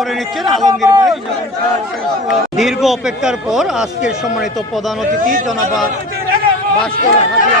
করে নিচ্ছেন আলমগীর ভাই? দীর্ঘ অপেক্ষার পর আজকে সম্মানিত প্রধান অতিথি জনাবা ভাস্কর হাতিয়া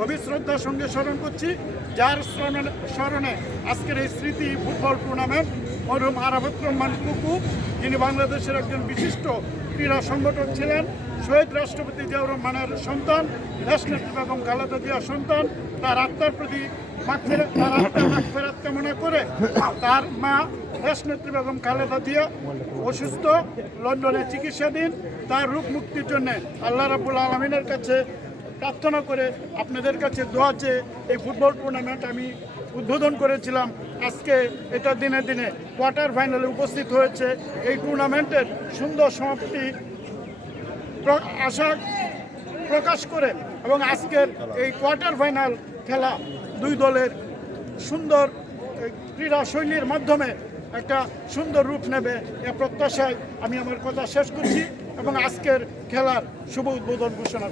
গভীর শ্রদ্ধার সঙ্গে স্মরণ করছি, যার স্মরণে আজকের এই স্মৃতি ফুটবল টুর্নামেন্ট মরহুম আরাফত রহমান কুকু, যিনি বাংলাদেশের একজন বিশিষ্ট ক্রীড়া সংগঠক ছিলেন, শহীদ রাষ্ট্রপতি জিয়াউর রহমানের সন্তান দেশনেত্রী বেগম খালেদা জিয়ার সন্তান, তার আত্মার প্রতি তার আত্মার মাগফিরাত কামনা করে তার মা দেশনেত্রী বেগম খালেদা জিয়া অসুস্থ, লন্ডনে চিকিৎসাধীন, তার রূপ মুক্তির জন্য আল্লাহ রাবুল আলমিনের কাছে প্রার্থনা করে আপনাদের কাছে দোয়া চেয়ে এই ফুটবল টুর্নামেন্ট আমি উদ্বোধন করেছিলাম। আজকে এটা দিনে দিনে কোয়ার্টার ফাইনালে উপস্থিত হয়েছে। এই টুর্নামেন্টের সুন্দর সমাপ্তি আশা প্রকাশ করে এবং আজকের এই কোয়ার্টার ফাইনাল খেলা দুই দলের সুন্দর ক্রীড়া শৈলীর মাধ্যমে একটা সুন্দর রূপ নেবে এ প্রত্যাশায় আমি আমার কথা শেষ করছি এবং আজকের খেলার শুভ উদ্বোধন ঘোষণা